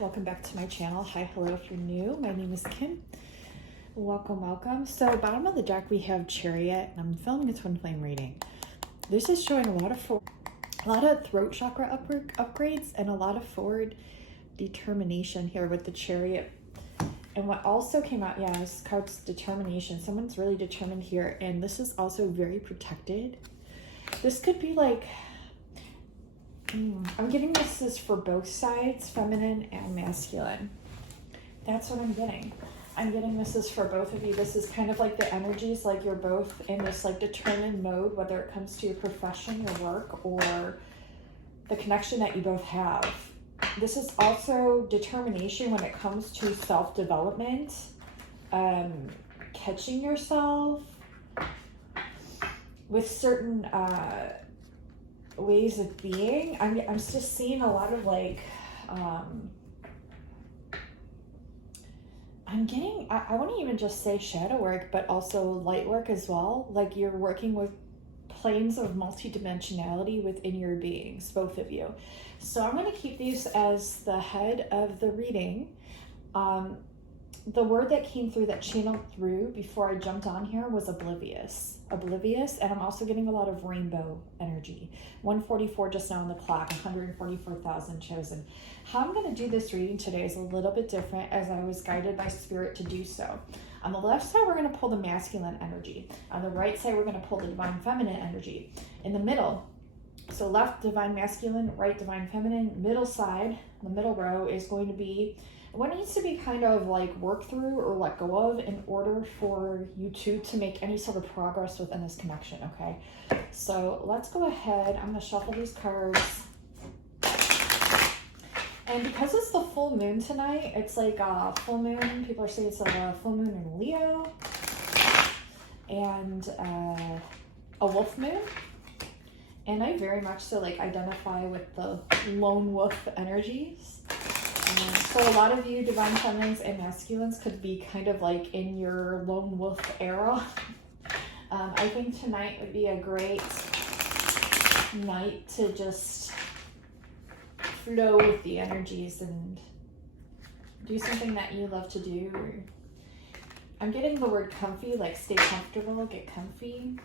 Welcome back to my channel. Hi, hello if you're new. My name is Kim. Welcome. So bottom of the deck we have Chariot, and I'm filming a twin flame reading. This is showing a lot of throat chakra upgrades and a lot of forward determination here with the Chariot. And what also came out, this card's determination. Someone's really determined here, and this is also very protected. This could be like, I'm getting this is for both sides, feminine and masculine. That's what I'm getting. I'm getting this is for both of you. This is kind of like the energies, like you're both in this like determined mode, whether it comes to your profession, your work, or the connection that you both have. This is also determination when it comes to self-development, catching yourself with certain ways of being. I'm just seeing a lot of like I'm getting, I wouldn't even just say shadow work, but also light work as well. Like you're working with planes of multidimensionality within your beings, both of you. So I'm going to keep these as the head of the reading. The word that came through, that channeled through before I jumped on here, was oblivious. And I'm also getting a lot of rainbow energy. 144 just now on the clock, 144,000 chosen. How I'm going to do this reading today is a little bit different, as I was guided by spirit to do so. On the left side, we're going to pull the masculine energy. On the right side, we're going to pull the divine feminine energy. In the middle, so left divine masculine, right divine feminine, middle side, the middle row is going to be what needs to be kind of like worked through or let go of in order for you two to make any sort of progress within this connection, okay? So let's go ahead. I'm going to shuffle these cards. And because it's the full moon tonight, it's like a full moon. People are saying it's like a full moon in Leo and a wolf moon. And I very much so like identify with the lone wolf energies. So a lot of you divine feminines and masculines could be kind of like in your lone wolf era. I think tonight would be a great night to just flow with the energies and do something that you love to do. I'm getting the word comfy, like stay comfortable, get comfy,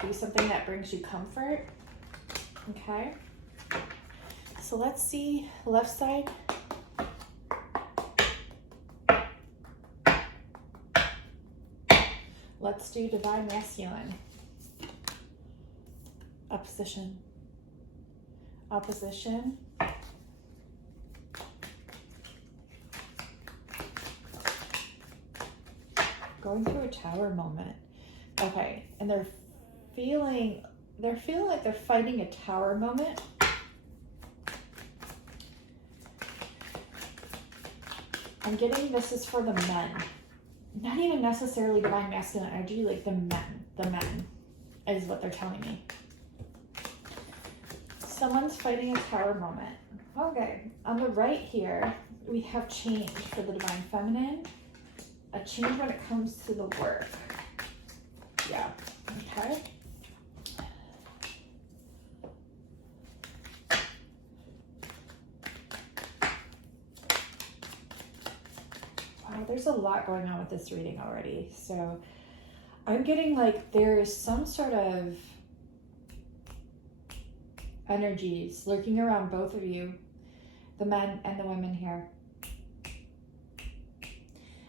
do something that brings you comfort. Okay, so let's see, left side. Let's do divine masculine. Opposition. Going through a tower moment. Okay, and they're feeling like they're fighting a tower moment. I'm getting this is for the men. Not even necessarily divine masculine energy, like the men is what they're telling me. Someone's fighting a tower moment. Okay, on the right here, we have change for the divine feminine. A change when it comes to the work. Yeah, okay. There's a lot going on with this reading already. So I'm getting like there is some sort of energies lurking around both of you, the men and the women here.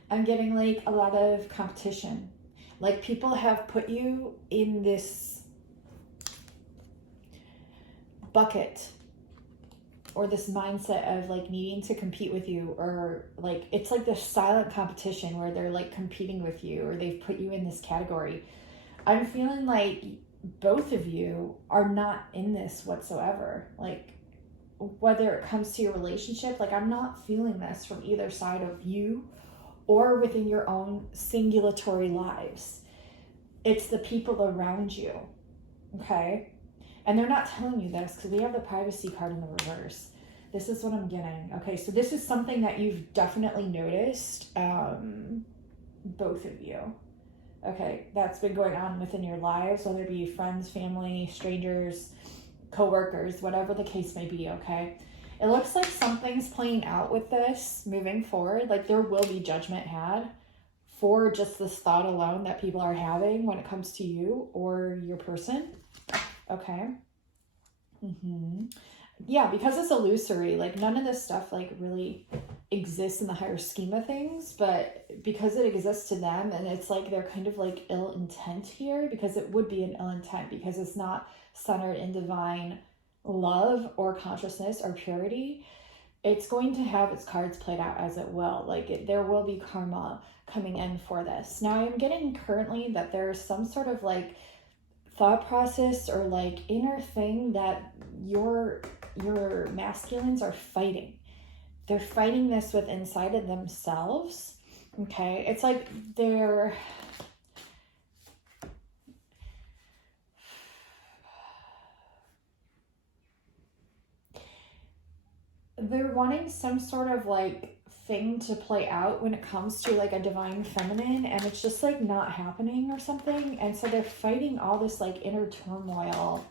I'm getting like a lot of competition. Like people have put you in this bucket or this mindset of like needing to compete with you, or like it's like this silent competition where they're like competing with you, or they've put you in this category. I'm feeling like both of you are not in this whatsoever. Like whether it comes to your relationship, like I'm not feeling this from either side of you or within your own singulatory lives. It's the people around you, okay? And they're not telling you this because we have the privacy card in the reverse. This is what I'm getting. Okay, so this is something that you've definitely noticed, both of you. Okay, that's been going on within your lives, whether it be friends, family, strangers, co-workers, whatever the case may be, okay? It looks like something's playing out with this moving forward. Like there will be judgment had for just this thought alone that people are having when it comes to you or your person. Okay. Yeah, because it's illusory, like none of this stuff like really exists in the higher scheme of things, but because it exists to them, and it's like they're kind of like ill intent here, because it would be an ill intent because it's not centered in divine love or consciousness or purity. It's going to have its cards played out as it will. Like there will be karma coming in for this. Now I'm getting currently that there's some sort of like thought process or like inner thing that your masculines are fighting. They're fighting this with inside of themselves. Okay, it's like they're wanting some sort of like thing to play out when it comes to like a divine feminine, and it's just like not happening or something, and so they're fighting all this like inner turmoil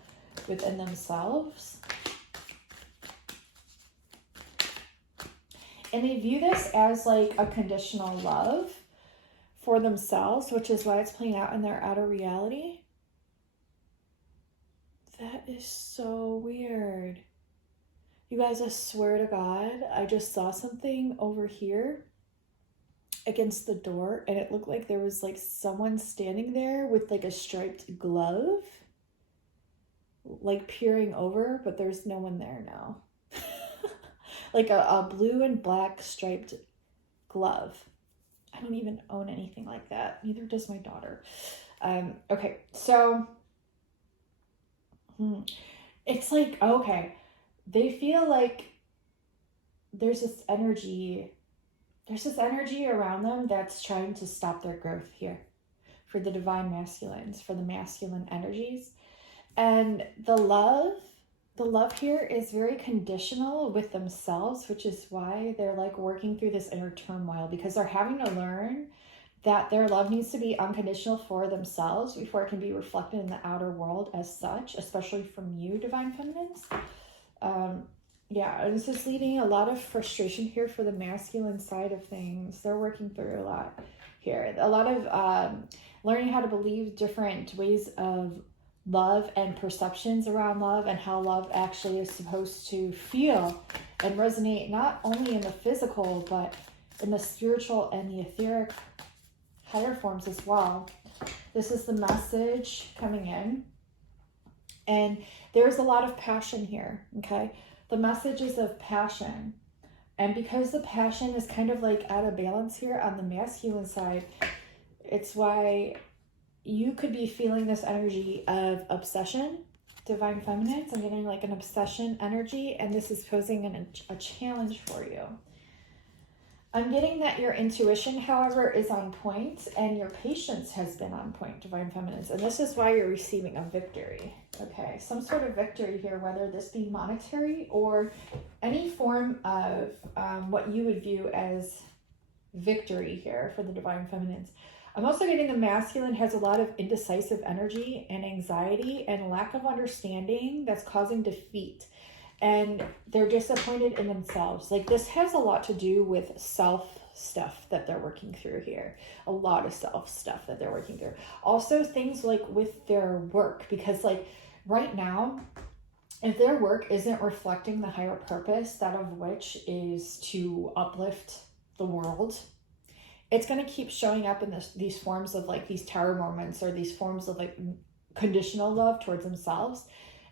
within themselves. And they view this as like a conditional love for themselves, which is why it's playing out in their outer reality. That is so weird. You guys, I swear to God, I just saw something over here against the door, and it looked like there was like someone standing there with like a striped glove, like peering over, but there's no one there now. Like a blue and black striped glove. I don't even own anything like that. Neither does my daughter. Okay, so it's like, okay, they feel like there's this energy around them that's trying to stop their growth here for the divine masculines, for the masculine energies. And the love here is very conditional with themselves, which is why they're like working through this inner turmoil, because they're having to learn that their love needs to be unconditional for themselves before it can be reflected in the outer world as such, especially from you, divine feminines. Yeah, this is leading a lot of frustration here for the masculine side of things. They're working through a lot here. A lot of learning how to believe different ways of love and perceptions around love, and how love actually is supposed to feel and resonate not only in the physical but in the spiritual and the etheric higher forms as well. This is the message coming in, and there's a lot of passion here. Okay, the message is of passion, and because the passion is kind of like out of balance here on the masculine side, it's why you could be feeling this energy of obsession, divine feminines. I'm getting like an obsession energy, and this is posing a challenge for you. I'm getting that your intuition, however, is on point, and your patience has been on point, divine feminines, and this is why you're receiving a victory. Okay, some sort of victory here, whether this be monetary or any form of what you would view as victory here for the divine feminines. I'm also getting the masculine has a lot of indecisive energy and anxiety and lack of understanding that's causing defeat. And they're disappointed in themselves. Like this has a lot to do with self stuff that they're working through here. A lot of self stuff that they're working through. Also things like with their work, because like right now, if their work isn't reflecting the higher purpose, that of which is to uplift the world, it's going to keep showing up in these forms of like these tower moments, or these forms of like conditional love towards themselves.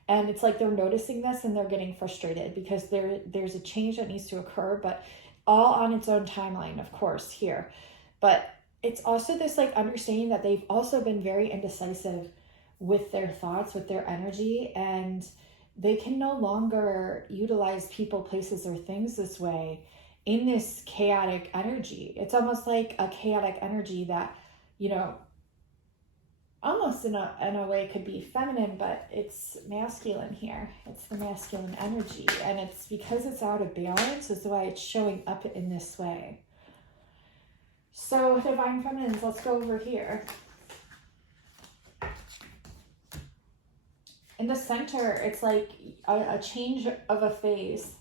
And it's like they're noticing this and they're getting frustrated because there's a change that needs to occur, but all on its own timeline, of course, here. But it's also this like understanding that they've also been very indecisive with their thoughts, with their energy, and they can no longer utilize people, places, or things this way in this chaotic energy. It's almost like a chaotic energy that, you know, almost in a way could be feminine, but it's masculine here. It's the masculine energy, and it's because it's out of balance is why it's showing up in this way. So divine feminines, let's go over here. In the center, it's like a change of a phase.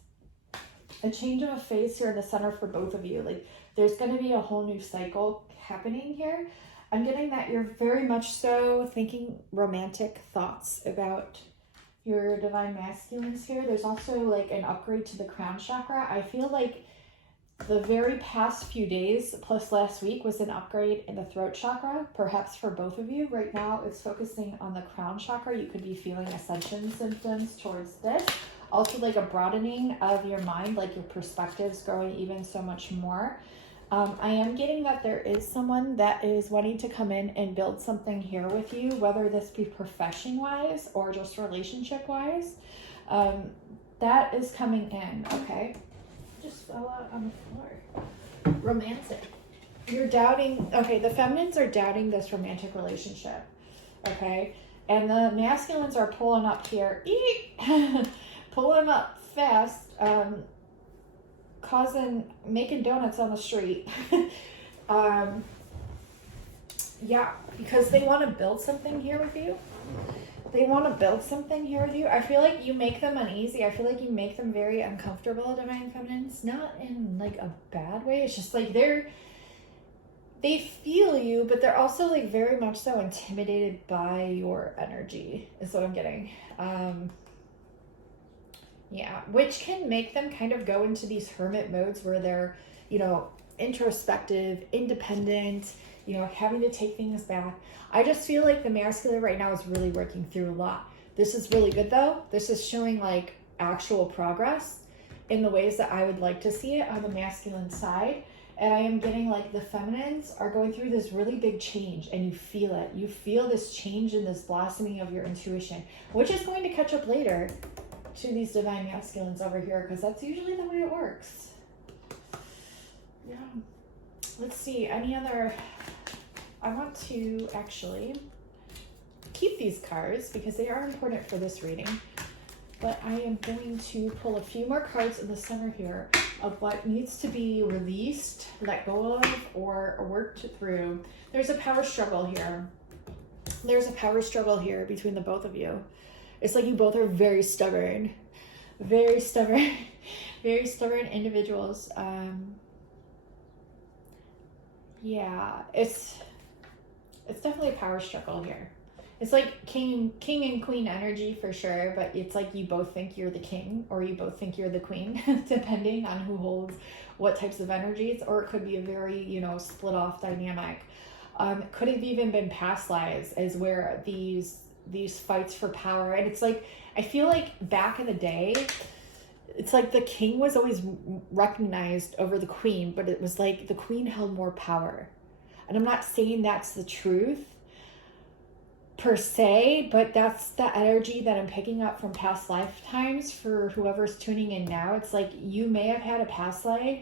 a change of a phase here in the center for both of you. Like there's going to be a whole new cycle happening here. I'm getting that you're very much so thinking romantic thoughts about your divine masculines here. There's also like an upgrade to the crown chakra. I feel like the very past few days plus last week was an upgrade in the throat chakra, perhaps for both of you. Right now it's focusing on the crown chakra. You could be feeling ascension symptoms towards this. Also like a broadening of your mind, like your perspectives growing even so much more. I am getting that there is someone that is wanting to come in and build something here with you, whether this be profession-wise or just relationship-wise. That is coming in, okay? Just fell out on the floor. Romantic. You're doubting, okay, the feminines are doubting this romantic relationship, okay? And the masculines are pulling up here, pulling up fast, making donuts on the street. Yeah, because they want to build something here with you. They want to build something here with you. I feel like you make them uneasy. I feel like you make them very uncomfortable, divine feminines. Not in like a bad way. It's just like they feel you, but they're also like very much so intimidated by your energy is what I'm getting. Yeah, which can make them kind of go into these hermit modes where they're, you know, introspective, independent, you know, having to take things back. I just feel like the masculine right now is really working through a lot. This is really good though. This is showing like actual progress in the ways that I would like to see it on the masculine side. And I am getting like the feminines are going through this really big change and you feel it. You feel this change in this blossoming of your intuition, which is going to catch up later to these divine masculines over here because that's usually the way it works. Yeah. Let's see, any other... I want to actually keep these cards because they are important for this reading. But I am going to pull a few more cards in the center here of what needs to be released, let go of, or worked through. There's a power struggle here. There's a power struggle here between the both of you. It's like you both are very stubborn. Very stubborn. Very stubborn individuals. Yeah, it's definitely a power struggle here. It's like king and queen energy for sure, but it's like you both think you're the king or you both think you're the queen, depending on who holds what types of energies, or it could be a very, you know, split off dynamic. Could have even been past lives as where these fights for power. And it's like, I feel like back in the day, it's like the king was always recognized over the queen, but it was like the queen held more power. And I'm not saying that's the truth per se, but that's the energy that I'm picking up from past lifetimes for whoever's tuning in now. It's like you may have had a past life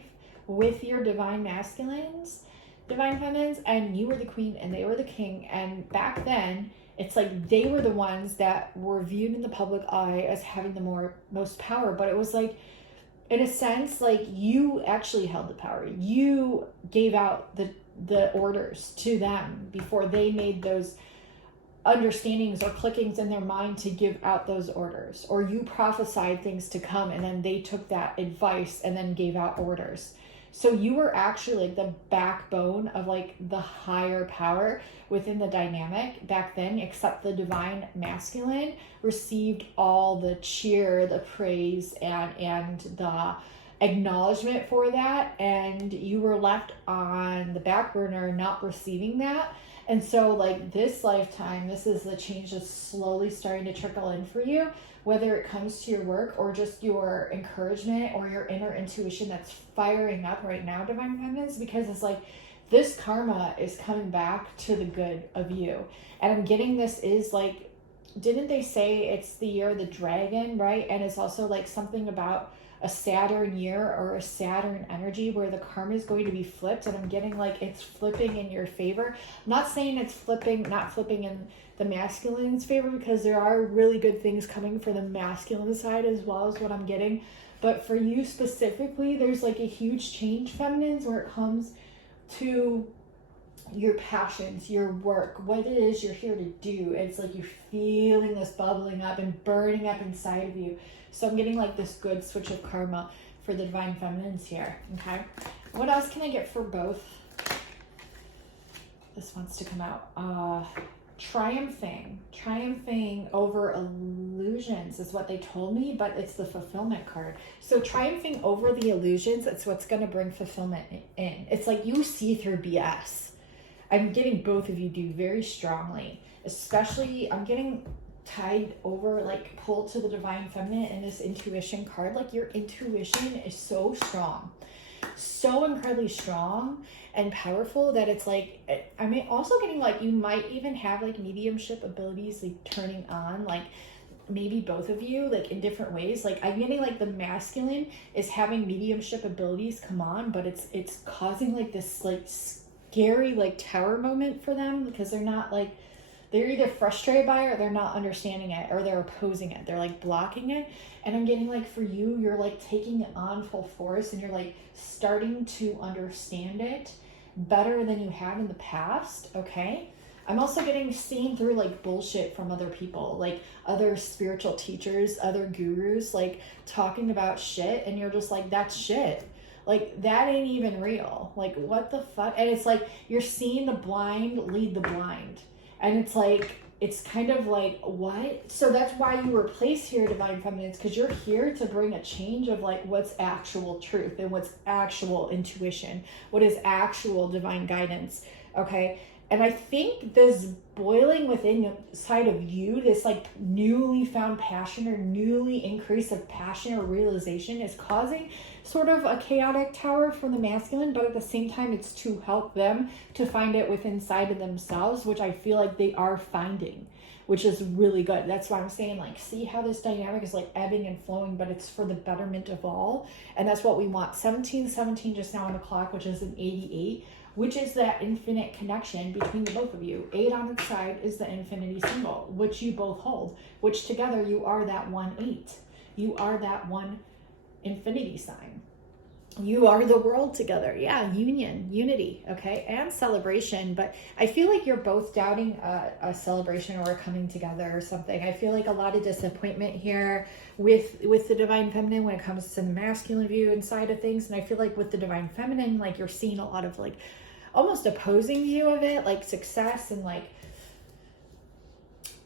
with your divine masculines, divine feminines, and you were the queen and they were the king. And back then, it's like they were the ones that were viewed in the public eye as having the most power. But it was like, in a sense, like you actually held the power. You gave out the orders to them before they made those understandings or clickings in their mind to give out those orders, or you prophesied things to come and then they took that advice and then gave out orders. So you were actually like the backbone of like the higher power within the dynamic back then, except the divine masculine received all the cheer, the praise, and the acknowledgement for that, and you were left on the back burner not receiving that. And so like this lifetime, this is the change that's slowly starting to trickle in for you, whether it comes to your work or just your encouragement or your inner intuition that's firing up right now, divine feminines, because it's like this karma is coming back to the good of you. And I'm getting this is like, didn't they say it's the year of the dragon, right? And it's also like something about a Saturn year or a Saturn energy where the karma is going to be flipped, and I'm getting like it's flipping in your favor. I'm not saying it's not flipping in the masculine's favor, because there are really good things coming for the masculine side as well as what I'm getting. But for you specifically, there's like a huge change, feminines, where it comes to your passions, your work, what it is you're here to do. It's like you're feeling this bubbling up and burning up inside of you. So I'm getting like this good switch of karma for the divine feminines here, okay? What else can I get for both? This wants to come out. Triumphing over illusions is what they told me, but it's the fulfillment card. So triumphing over the illusions, it's what's going to bring fulfillment in. It's like you see through BS. I'm getting both of you do very strongly, especially I'm getting tied over, like pulled to the divine feminine in this intuition card. Like your intuition is so strong, so incredibly strong and powerful that it's like, I mean, also getting like, you might even have like mediumship abilities like turning on, like maybe both of you, like in different ways. Like I'm getting like the masculine is having mediumship abilities come on, but it's causing like this like scary like tower moment for them, because they're not like, they're either frustrated by it or they're not understanding it or they're opposing it. They're like blocking it. And I'm getting like for you, you're like taking it on full force and you're like starting to understand it better than you have in the past. Okay. I'm also getting seen through like bullshit from other people, like other spiritual teachers, other gurus, like talking about shit. And you're just like, that's shit. Like that ain't even real. Like what the fuck? And it's like, you're seeing the blind lead the blind. And it's like, it's kind of like, what? So that's why you were placed here, divine feminines, because you're here to bring a change of like what's actual truth and what's actual intuition, what is actual divine guidance. Okay. And I think this boiling within inside of you, this like newly found passion or newly increase of passion or realization is causing sort of a chaotic tower for the masculine, but at the same time, it's to help them to find it within inside of themselves, which I feel like they are finding, which is really good. That's why I'm saying, like, see how this dynamic is like ebbing and flowing, but it's for the betterment of all. And that's what we want. 1717 just now on the clock, which is an 88. Which is that infinite connection between the both of you. 8 on its side is the infinity symbol, which you both hold, which together you are that 1-8. You are that one infinity sign. You are the world together. Yeah, union, unity, okay, and celebration. But I feel like you're both doubting a celebration or a coming together or something. I feel like a lot of disappointment here with the divine feminine when it comes to the masculine view inside of things. And I feel like with the divine feminine, like you're seeing a lot of like almost opposing view of it, like success and like,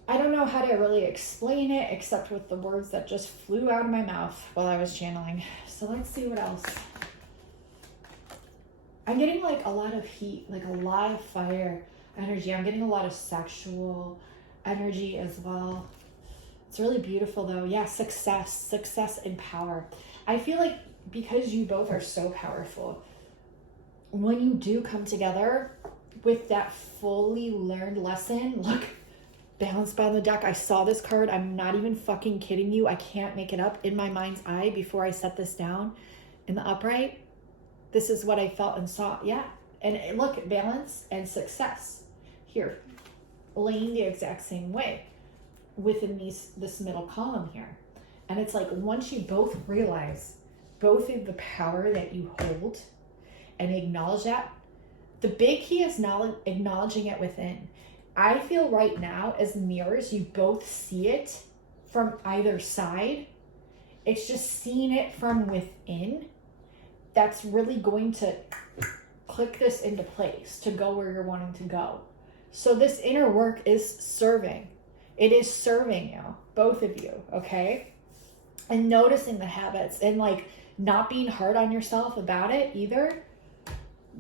I don't know how to really explain it except with the words that just flew out of my mouth while I was channeling. So let's see what else. I'm getting like a lot of heat, like a lot of fire energy. I'm getting a lot of sexual energy as well. It's really beautiful though. Yeah, success and power. I feel like because you both are so powerful, when you do come together with that fully learned lesson, look, balanced by the deck. I saw this card. I'm not even fucking kidding you. I can't make it up in my mind's eye before I set this down in the upright. This is what I felt and saw. Yeah. And look, balance and success here, laying the exact same way within this middle column here. And it's like, once you both realize both of the power that you hold and acknowledge that, the big key is now acknowledging it within. I feel right now as mirrors, you both see it from either side. It's just seeing it from within that's really going to click this into place to go where you're wanting to go. So this inner work is serving. It is serving you, both of you, okay? And noticing the habits and like not being hard on yourself about it either.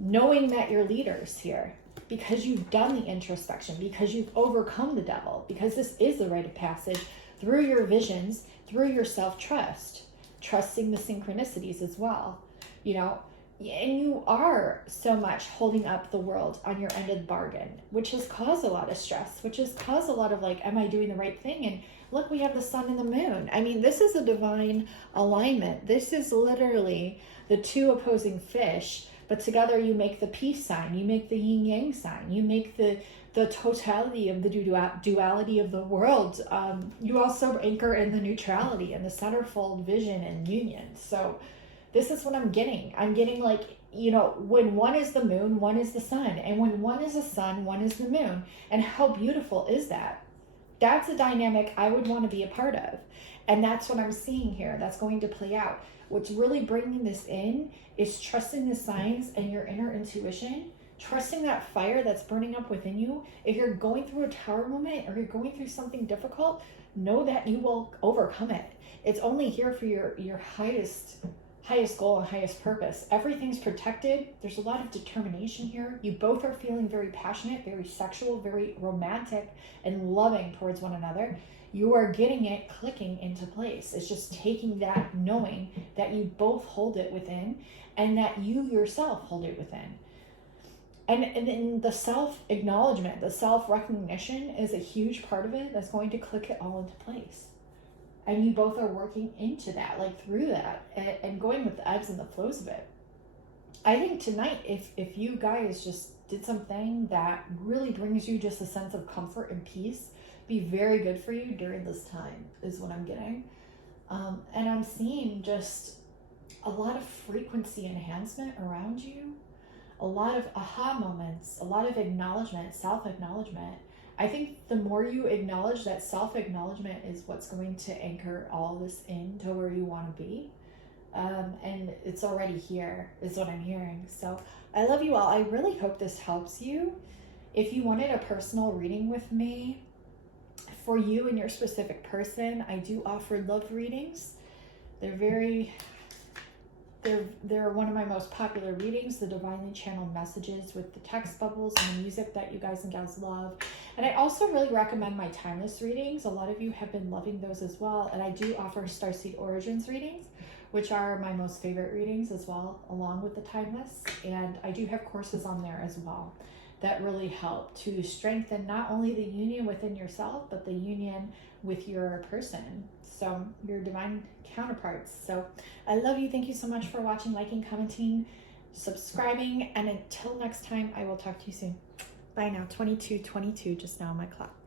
Knowing that you're leaders here because you've done the introspection, because you've overcome the devil, because this is the rite of passage through your visions, through your self-trust, trusting the synchronicities as well, you know, and you are so much holding up the world on your end of the bargain, which has caused a lot of stress, which has caused a lot of like, am I doing the right thing? And look, we have the sun and the moon. I mean, this is a divine alignment. This is literally the two opposing fish. But together you make the peace sign, you make the yin yang sign, you make the totality of the duality of the world. You also anchor in the neutrality and the centerfold vision and union. So this is what I'm getting. I'm getting like, you know, when one is the moon, one is the sun. And when one is the sun, one is the moon. And how beautiful is that? That's a dynamic I would want to be a part of. And that's what I'm seeing here. That's going to play out. What's really bringing this in is trusting the signs and your inner intuition, trusting that fire that's burning up within you. If you're going through a tower moment or you're going through something difficult, know that you will overcome it. It's only here for your highest goal and highest purpose. Everything's protected. There's a lot of determination here. You both are feeling very passionate, very sexual, very romantic, and loving towards one another. You are getting it clicking into place. It's just taking that knowing that you both hold it within and that you yourself hold it within. And then the self-acknowledgement, the self-recognition is a huge part of it that's going to click it all into place. And you both are working into that, like through that, and going with the ebbs and the flows of it. I think tonight, if you guys just did something that really brings you just a sense of comfort and peace, be very good for you during this time, is what I'm getting. And I'm seeing just a lot of frequency enhancement around you, a lot of aha moments, a lot of acknowledgement, self-acknowledgement. I think the more you acknowledge, that self-acknowledgement is what's going to anchor all this into where you want to be. And it's already here, is what I'm hearing. So I love you all. I really hope this helps you. If you wanted a personal reading with me for you and your specific person, I do offer love readings. They're one of my most popular readings, the divinely channeled messages with the text bubbles and the music that you guys and gals love. And I also really recommend my timeless readings. A lot of you have been loving those as well. And I do offer Starseed Origins readings, which are my most favorite readings as well, along with the timeless. And I do have courses on there as well that really help to strengthen not only the union within yourself, but the union with your person. So your divine counterparts. So I love you. Thank you so much for watching, liking, commenting, subscribing. And until next time, I will talk to you soon. Bye now. 22:22 just now on my clock.